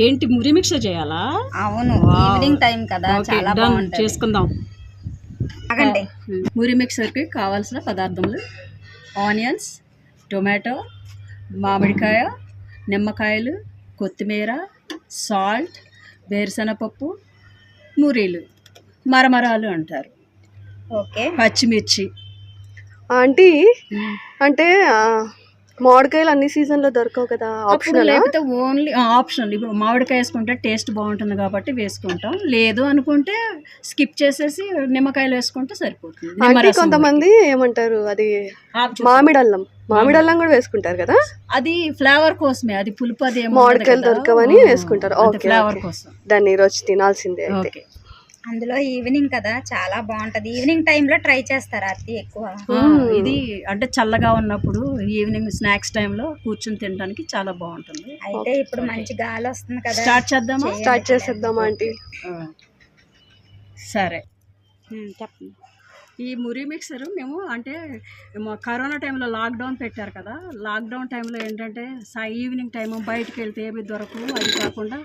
ఏంటి మురి మిక్సర్ చేయాలా? అవును Wow. ఈవినింగ్ టైం కదా ఓకే చాలా బాగుంటుంది. చేసుకుందాం. ఆగండి. మురి మిక్సర్కి కావాల్సిన పదార్థములు ఆనియన్స్ టొమాటో మామిడికాయ నిమ్మకాయలు కొత్తిమీర సాల్ట్ వేరుశనగపప్పు మురీలు మరమరాలు అంటారు. ఓకే పచ్చిమిర్చి. ఆంటీ అంటే ఆ, మామిడికాయలు అన్ని సీజన్లో దొరకవు కదా? ఆప్షనల్? లేకపోతే ఓన్లీ ఆప్షన్. ఇప్పుడు మామిడికాయ వేసుకుంటే టేస్ట్ బాగుంటుంది కాబట్టి వేసుకుంటాం. లేదు అనుకుంటే స్కిప్ చేసేసి నిమ్మకాయలు వేసుకుంటే సరిపోతుంది. కొంతమంది ఏమంటారు అది మామిడి అల్లం మామిడి. అల్లం కూడా వేసుకుంటారు కదా? అది ఫ్లేవర్ కోసమే. అది పులుపు అది మామిడికాయలు దొరకవని వేసుకుంటారు. ఫ్లేవర్. కోసం. దాన్ని ఈ రోజు తినాల్సిందే అయితే. ఓకే. అందులో ఈవినింగ్ కదా చాలా బాగుంటది. ఈవినింగ్ టైంలో ట్రై చేస్తారు అతి ఎక్కువ? ఇది అంటే చల్లగా ఉన్నప్పుడు ఈవినింగ్ స్నాక్స్ టైంలో కూర్చొని తినడానికి చాలా బాగుంటుంది. అయితే ఇప్పుడు మంచి గాలి వస్తుంది కదా. స్టార్ట్ చేద్దామా. స్టార్ట్ చేసేద్దాం ఆంటీ. సరే. చెప్పండి. ఈ మురి మిక్సర్ మేము అంటే మా కరోనా టైంలో లాక్డౌన్ పెట్టారు కదా లాక్డౌన్ టైంలో ఏంటంటే సా ఈవినింగ్ టైం బయటికి వెళ్తే ఏమి దొరకవు. అది కాకుండా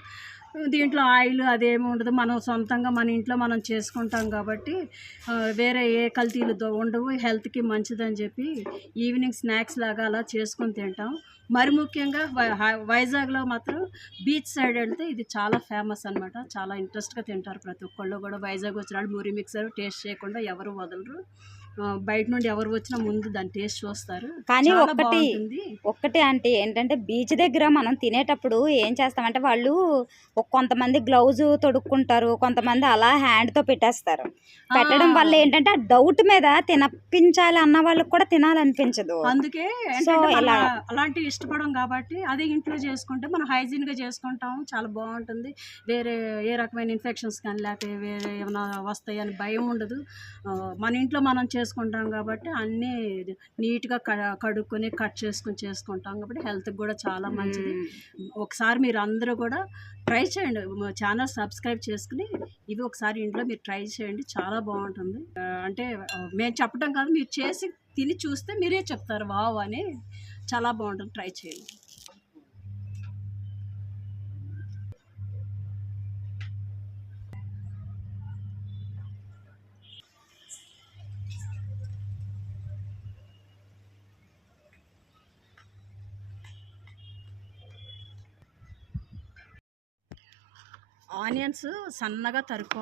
దీంట్లో ఆయిల్ అదేమి ఉండదు. మనం సొంతంగా మన ఇంట్లో మనం చేసుకుంటాం కాబట్టి వేరే ఏ కల్తీలు ఉండవు. హెల్త్కి మంచిదని చెప్పి ఈవినింగ్ స్నాక్స్ లాగా అలా చేసుకొని తింటాం. మరి ముఖ్యంగా వై- వైజాగ్లో మాత్రం బీచ్ సైడ్ వెళ్తే ఇది చాలా ఫేమస్ అన్నమాట. చాలా ఇంట్రెస్ట్గా తింటారు ప్రతి ఒక్కళ్ళు కూడా. వైజాగ్ వచ్చిన వాళ్ళు మురి మిక్సర్ టేస్ట్ చేయకుండా ఎవరు వదలరు. బయట నుండి ఎవరు వచ్చినా ముందు దాని టేస్ట్ చూస్తారు. కానీ ఒక్కటి బాగుంటుంది. ఒక్కటి అంటే ఏంటంటే బీచ్ దగ్గర మనం తినేటప్పుడు ఏం చేస్తామంటే వాళ్ళు కొంతమంది గ్లౌజ్ తొడుక్కుంటారు కొంతమంది అలా hand తో పెట్టేస్తారు. పెట్టడం వల్ల ఏంటంటే ఆ డౌట్ మీద తినపించాలి అన్న వాళ్ళకి కూడా తినాలనిపించదు. అందుకే సో ఇలా అలాంటివి ఇష్టపడం కాబట్టి అదే ఇంట్లో చేసుకుంటే మనం హైజీన్గా చేసుకుంటాం చాలా బాగుంటుంది. వేరే ఏ రకమైన ఇన్ఫెక్షన్స్ కానీ లేకపోతే వేరే ఏమైనా వస్తాయి అని భయం ఉండదు. మన ఇంట్లో మనం చేసుకుంటాం కాబట్టి అన్నీ నీట్గా కడుక్కొని కట్ చేసుకొని చేసుకుంటాం కాబట్టి హెల్త్కి కూడా చాలా మంచిది. ఒకసారి మీరు అందరూ కూడా ట్రై చేయండి. ఛానల్ సబ్స్క్రైబ్ చేసుకుని ఇవి ఒకసారి ఇంట్లో మీరు ట్రై చేయండి. చాలా బాగుంటుంది. అంటే మేము చెప్పడం కాదు మీరు చేసి తిని చూస్తే మీరే చెప్తారు వావ్ అని. చాలా బాగుంటుంది. ట్రై చేయండి. ఆనియన్స్ సన్నగా తరుక్కో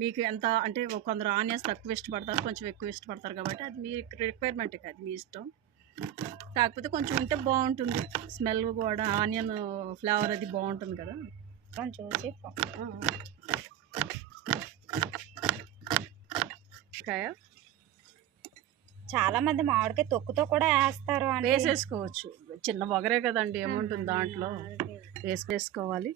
మీకు ఎంత అంటే కొందరు ఆనియన్స్ తక్కువ ఇష్టపడతారు కొంచెం ఎక్కువ ఇష్టపడతారు కాబట్టి అది మీ రిక్వైర్మెంట్ అది మీ ఇష్టం. కాకపోతే కొంచెం ఉంటే బాగుంటుంది. స్మెల్ కూడా ఆనియన్ ఫ్లేవర్ అది బాగుంటుంది కదా. చూసి కాయ? చాలా మంది మామిడికాయ తొక్కుతో కూడా వేస్తారు వేసేసుకోవచ్చు. చిన్న వగరే కదండి ఏముంటుంది దాంట్లో? వేసుకోవాలి.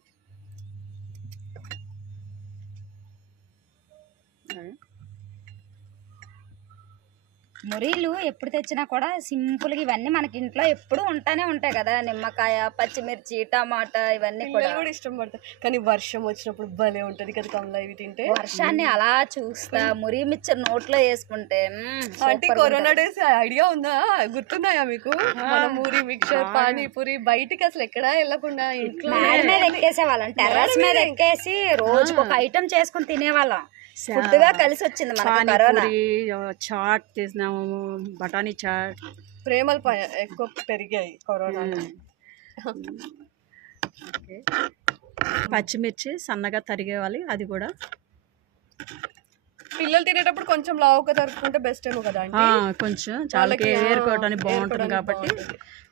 మురీలు ఎప్పుడు తెచ్చినా కూడా సింపుల్గా ఇవన్నీ మనకి ఇంట్లో ఎప్పుడు ఉంటానే ఉంటాయి కదా. నిమ్మకాయ పచ్చిమిర్చి టమాటా ఇవన్నీ కూడా. కూడా ఇష్టం పడతారు. కానీ వర్షం వచ్చినప్పుడు భలే ఉంటది కదా కమలా ఇవి తింటే. వర్షాన్ని అలా చూస్తా మురి మిక్చర్ నోట్లో వేసుకుంటే సూపర్గా కరోనా. డేస్ ఐడియా ఉందా? గుర్తున్నాయా మీకు? మన పూరి మిక్చర్ పానీపూరి బయటికి అసలు ఎక్కడా వెళ్ళకుండా ఇంట్లో మీద ఎక్కేసేవాళ్ళం. టెర్రస్ మీద ఎక్కేసి రోజుకి ఒక ఐటమ్ చేసుకుని తినేవాళ్ళం. ఫుడ్గా కలిసి వచ్చింది మనకి కరోనా. పానీపూరి చాట్ తీసినాము బఠానీ చాట్. ప్రేమలు ఎక్కువ పెరిగాయి కరోనా పచ్చిమిర్చి సన్నగా తరిగేవాలి అది కూడా. పిల్లలు తినేటప్పుడు కొంచెం లావుగా తరుపుకుంటే బెస్ట్ ఏమో కదా కొంచెం. చాలా ఏరుకోవడానికి బాగుంటుంది కాబట్టి.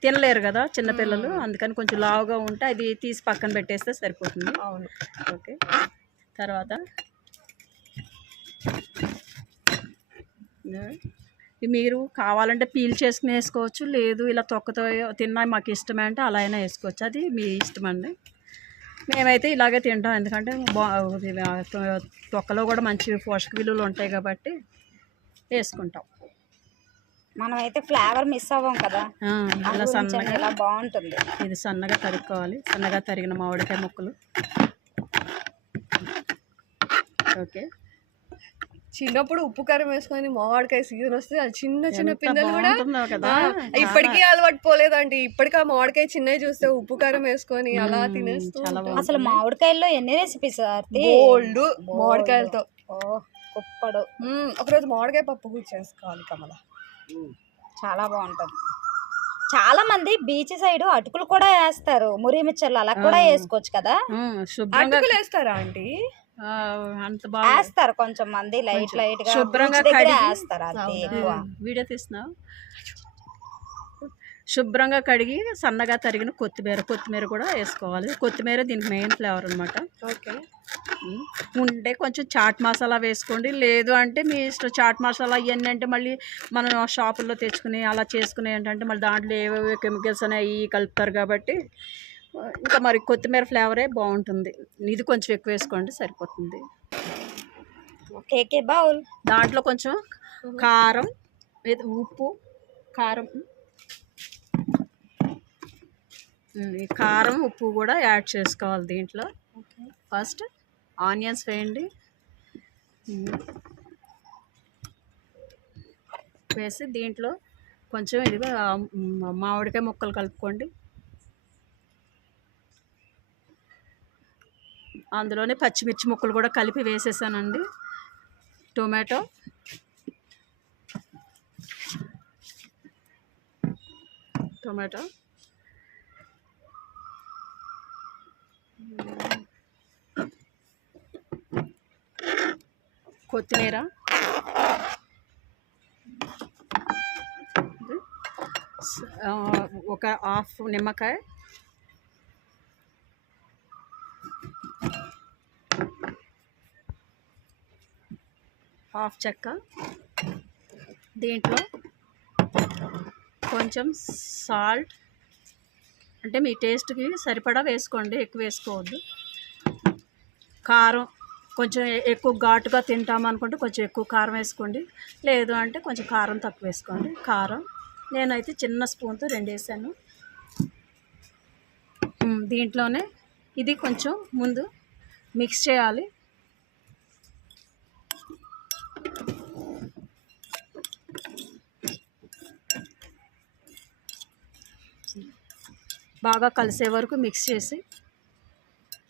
తినలేరు కదా చిన్నపిల్లలు అందుకని కొంచెం లావుగా ఉంటే అది తీసి పక్కన పెట్టేస్తే సరిపోతుంది. అవును. ఓకే. తర్వాత మీరు కావాలంటే పీల్ చేసుకుని వేసుకోవచ్చు లేదు ఇలా తొక్కతో తిన్నా మాకు ఇష్టమే అంటే అలా అయినా వేసుకోవచ్చు. అది మీ ఇష్టం అండి. మేమైతే ఇలాగే తింటాం ఎందుకంటే తొక్కలో కూడా మంచి పోషక విలువలు ఉంటాయి కాబట్టి వేసుకుంటాం. మనం అయితే ఫ్లేవర్ మిస్ అవ్వం కదా? ఇలా సన్నగా ఇలా బాగుంటుంది. ఇది సన్నగా తరుక్కోవాలి. సన్నగా తరిగిన మామిడికాయ ముక్కలు. ఓకే. చిన్నప్పుడు ఉప్పు కారం వేసుకొని మామిడికాయ సీజన్ వస్తే అది చిన్న చిన్న పిల్లలు కూడా ఇప్పటికీ అలవాటు పోలేదండి. ఇప్పటికీ ఆ మామిడికాయ చిన్నవి చూస్తే ఉప్పు కారం వేసుకొని అలా తినేస్తూ. అసలు మామిడికాయల్లో ఎన్ని రెసిపీస్ బోల్డ్ మామిడికాయలతో. ఓ కుప్పడు. ఒకరోజు మామిడికాయ పప్పు కూడా చేసుకోవాలి కమల. చాలా బాగుంటది. చాలా మంది బీచ్ సైడ్ అటుకులు కూడా వేస్తారు. మురి మిచ్చర్లు అలా కూడా. వేసుకోవచ్చు కదా. అటుకులు వేస్తారా ఆంటీ? అంత బాగా వేస్తారు కొంచెం మంది లైట్ లైట్గా శుభ్రంగా వేస్తారు అది వీడియో తీస్తున్నావు? శుభ్రంగా కడిగి సన్నగా తరిగిన కొత్తిమీర కొత్తిమీర కూడా వేసుకోవాలి. కొత్తిమీర దీనికి మెయిన్ ఫ్లేవర్ అనమాట ఓకే. ఉంటే కొంచెం చాట్ మసాలా వేసుకోండి. లేదు అంటే మీ ఇష్టం చాట్ మసాలా ఇవన్నీ అంటే మళ్ళీ మనం షాపుల్లో తెచ్చుకుని అలా చేసుకుని ఏంటంటే మళ్ళీ దాంట్లో ఏవేవో కెమికల్స్ అనేవి కలుపుతారు కాబట్టి ఇంకా మరి కొత్తిమీర ఫ్లేవరే బాగుంటుంది. ఇది కొంచెం ఎక్కువ వేసుకోండి సరిపోతుంది. బౌల్. దాంట్లో కొంచెం కారం ఇది ఉప్పు కారం. కారం ఉప్పు కూడా యాడ్ చేసుకోవాలి దీంట్లో. ఫస్ట్ ఆనియన్స్ వేయండి. వేసి దీంట్లో కొంచెం ఉమ్, మామిడికాయ ముక్కలు కలుపుకోండి. అందులోనే పచ్చిమిర్చి ముక్కలు కూడా కలిపి వేసేసానండి. టొమాటో. టొమాటో. కొత్తిమీర. ఒక హాఫ్ నిమ్మకాయ. హాఫ్ చెక్క. దీంట్లో కొంచెం సాల్ట్. అంటే మీ టేస్ట్కి సరిపడా వేసుకోండి ఎక్కువ వేసుకోవద్దు. కారం కొంచెం ఎక్కువ ఘాటుగా తింటామనుకుంటే కొంచెం ఎక్కువ కారం వేసుకోండి. లేదు అంటే కొంచెం కారం తక్కువ వేసుకోండి. కారం నేనైతే చిన్న స్పూన్తో రెండు వేసాను దీంట్లోనే ఇది కొంచెం ముందు మిక్స్ చేయాలి. బాగా కలిసే వరకు మిక్స్ చేసి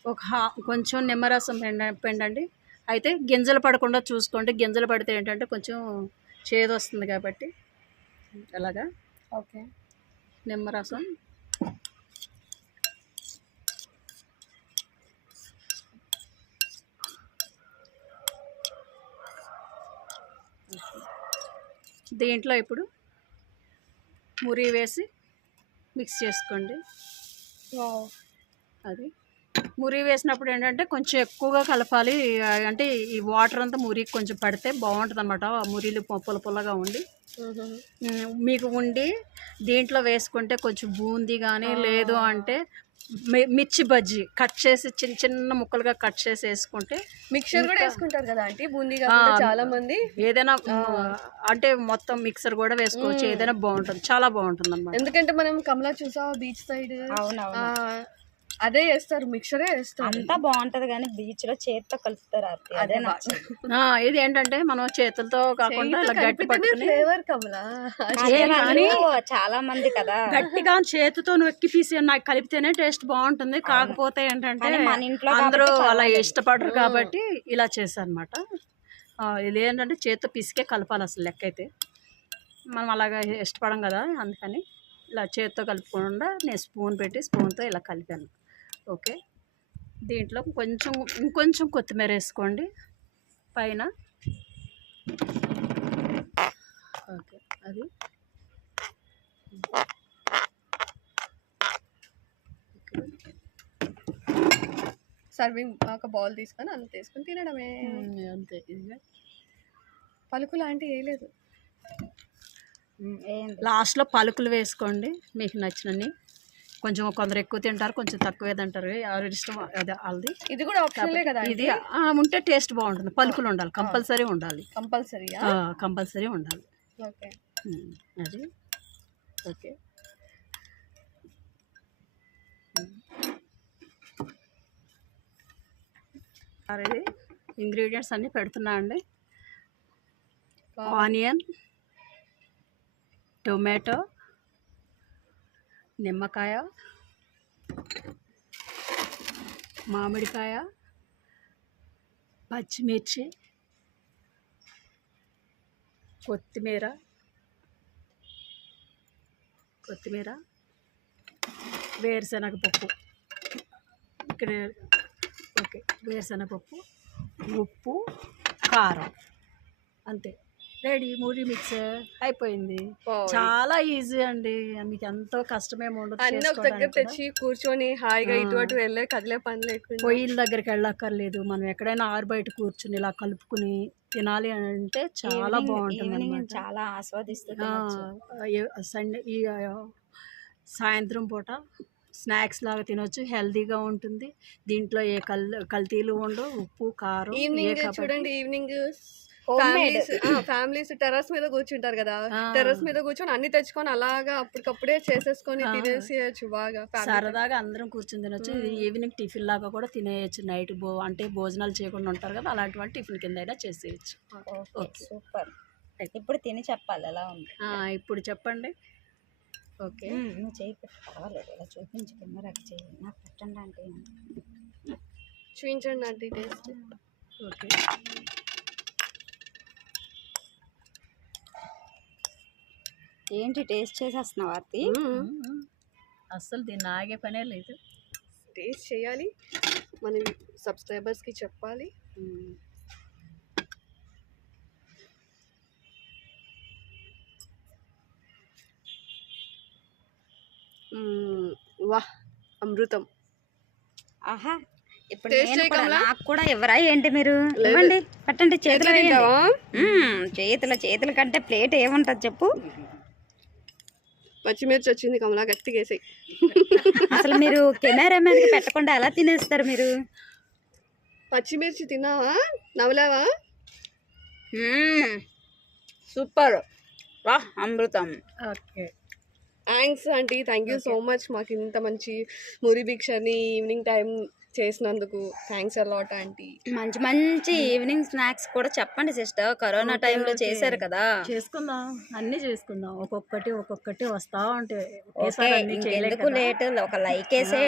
ఒక హా కొంచెం నిమ్మరసం పెండ పెండండి. అయితే గింజలు పడకుండా చూసుకోండి. గింజలు పడితే ఏంటంటే కొంచెం చేదు వస్తుంది కాబట్టి. అలాగా? ఓకే. నిమ్మరసం. దీంట్లో ఇప్పుడు మురి వేసి మిక్స్ చేసుకోండి. అది. మురి వేసినప్పుడు ఏంటంటే కొంచెం ఎక్కువగా కలపాలి. అంటే ఈ వాటర్ అంతా మురికి కొంచెం పడితే బాగుంటుంది అనమాట మురిలు పుల్ల పుల్లగా ఉండి. మీకు ఉండి దీంట్లో వేసుకుంటే కొంచెం బూందీ కానీ లేదు అంటే మిర్చి బజ్జీ కట్ చేసి చిన్న చిన్న ముక్కలుగా కట్ చేసి వేసుకుంటే మిక్చర్ కూడా వేసుకుంటారు కదా ఆంటీ? బూందీ చాలా మంది ఏదైనా అంటే మొత్తం మిక్సర్ కూడా వేసుకోవచ్చు ఏదైనా బాగుంటుంది చాలా బాగుంటుంది అనమాట ఎందుకంటే మనం కమలా చూసా బీచ్ సైడ్? అదే వేస్తారు మిక్చరే వేస్తారు. అంతా బాగుంటది కానీ బీచ్లో చేతితో కలుపుతారు అది నచ్చదు. ఇది ఏంటంటే మనం చేతులతో కాకుండా ఇలా గట్టి పట్టుకుని ఫ్లేవర్ కమలా. చాలా మంది కదా. గట్టిగా చేతితో నొక్కి తీసి నాకు కలిపితేనే టేస్ట్ బాగుంటుంది. కాకపోతే ఏంటంటే మన ఇంట్లో అందరూ అలా. ఇష్టపడరు కాబట్టి ఇలా చేశారనమాట. ఇది ఏంటంటే చేతితో పిసికే కలపాలి అసలు లెక్క అయితే మనం అలాగా ఇష్టపడం కదా అందుకని ఇలా చేతితో కలుపుకుండా నేను స్పూన్ పెట్టి స్పూన్తో ఇలా కలిపాను. ఓకే. దీంట్లో కొంచెం ఇంకొంచెం కొత్తిమీర వేసుకోండి. పైన. ఓకే. అది. సర్వింగ్ ఒక బౌల్ తీసుకొని అందులో తీసుకొని తినడమే. అంతే. ఇదిగా. పలుకులు ఆంటీ వేయలేదు లాస్ట్లో పలుకులు వేసుకోండి. మీకు నచ్చినన్ని. కొంచెం కొందరు ఎక్కువ తింటారు కొంచెం తక్కువ తింటారు. ఎవరి ఇష్టం అదే వాళ్ళది. ఇది కూడా కదా ఇది ఉంటే టేస్ట్ బాగుంటుంది. పలుకులు ఉండాలి కంపల్సరీ ఉండాలి. కంపల్సరీయా కంపల్సరీ ఉండాలి. ఓకే. అది. ఓకే. అది ఇంగ్రీడియంట్స్ అన్నీ పెడుతున్నా అండి. ఆనియన్ టొమాటో నిమ్మకాయ మామిడికాయ పచ్చిమిర్చి కొత్తిమీర కొత్తిమీర వేరుశనగపప్పు. ఇక్కడ ఓకే వేరుశనగపప్పు ఉప్పు కారం. అంతే. రెడీ మూడీ మిక్స్ అయిపోయింది. చాలా ఈజీ అండి మీకు ఎంతో కష్టమేమి అన్ని ఒక దగ్గర. తెచ్చి కూర్చొని హాయిగా. ఇటు అటు వెళ్ళే కదిలే పని లేకుండా పొయ్యిల దగ్గరికి వెళ్ళక్కర్లేదు మనం ఎక్కడైనా ఆరు బయట కూర్చుని ఇలా కలుపుకుని తినాలి అని అంటే చాలా బాగుంటుంది. చాలా ఆస్వాదిస్తూ ఆ, తినొచ్చు. ఏ- సండే ఈ సాయంత్రం పూట స్నాక్స్ లాగా తినొచ్చు హెల్తీగా ఉంటుంది దీంట్లో ఏ కల్ కల్తీలు ఉండవు ఉప్పు కారం చూడండి ఈవినింగ్. ఫ్యామిలీస్ ఫ్యామిలీస్ టెర్రస్ మీద కూర్చుంటారు కదా. టెర్రస్ మీద కూర్చొని అన్ని తెచ్చుకొని అలాగా అప్పటికప్పుడే చేసేసుకొని. తినేసేయచ్చు బాగా. సరదాగా అందరం కూర్చొని తినొచ్చు. ఇది ఈవినింగ్ టిఫిన్ లాగా కూడా తినేయచ్చు. నైట్ భో అంటే భోజనాలు చేయకుండా ఉంటారు కదా అలాంటి వాళ్ళు టిఫిన్ కింద అయినా చేసేయచ్చు. సూపర్. ఇప్పుడు తిని చెప్పాలి ఎలా ఉంది? ఆ, ఇప్పుడు చెప్పండి. ఓకే. నువ్వు చేయి పర్వాలేదు ఇలా చూపించు కెమెరాకి చేయి నాకు పెట్టండి అంటే చూపించండి అంటే టేస్ట్. ఓకే. ఏంటి టేస్ట్ చేసేస్తున్నావు ఆర్తి? అస్సలు దీన్ని ఆగే పనే లేదు. టేస్ట్ చేయాలి. మన subscribers కి చెప్పాలి. మ్మ్. మ్మ్. వా అమృతం. ఆహా ఇప్పుడు. నాకు కూడా ఎవరా ఏంటి మీరు. ఇవ్వండి పెట్టండి చేతిలో చేతుల చేతుల కంటే ప్లేట్ ఏముంటుంది చెప్పు. పచ్చిమిర్చి వచ్చింది కమలా గట్టిగా వేసాయి అసలు మీరు కెమెరా పెట్టకుండా ఎలా తినేస్తారు మీరు? పచ్చిమిర్చి తిన్నావా? నవ్వలేవా. సూపర్. వా అమృతం. Okay. Thanks aunty. Thank you so much. మాకు ఇంత మంచి మురి భిక్షని ఈవినింగ్ టైం చేసినందుకు థ్యాంక్స్ అలాట్ ఆంటీ మంచి మంచి ఈవినింగ్ స్నాక్స్ కూడా చెప్పండి సిస్టర్ కరోనా టైంలో. చేశారు కదా. చేసుకుందాం. అన్ని చేసుకుందాం. ఒక్కొక్కటి ఒక్కొక్కటి వస్తా ఉంటాయి ఓకే ఒకేసారి అన్ని చేయలేం ఇంకెందుకు కదా. లేట్ ఒక లైక్ వేసే